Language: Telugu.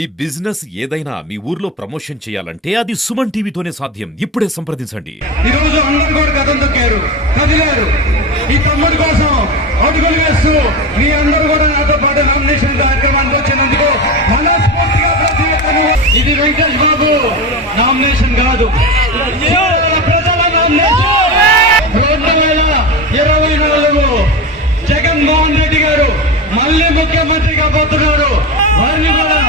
ఈ బిజినెస్ ఏదైనా మీ ఊర్లో ప్రమోషన్ చేయాలంటే అది సుమన్ టీవీతోనే సాధ్యం. ఇప్పుడే సంప్రదించండి. ఈ రోజు అందరూ కూడా కథం తొక్కారు, కదిలారు. ఈ తమ్ముడి కోసం అడుగులు వేస్తూ మీ అందరూ కూడా నాతో పాటు నామినేషన్ కార్యక్రమానికి వచ్చినందుకు మనస్ఫూర్తిగా ప్రతి ఒక్కరు. ఇది వెంకటేష్ బాబు నామినేషన్ కాదు, ప్రజల నామినేషన్. 2024 జగన్మోహన్ రెడ్డి గారు మళ్ళీ ముఖ్యమంత్రి కాబోతున్నారు. వారిని కూడా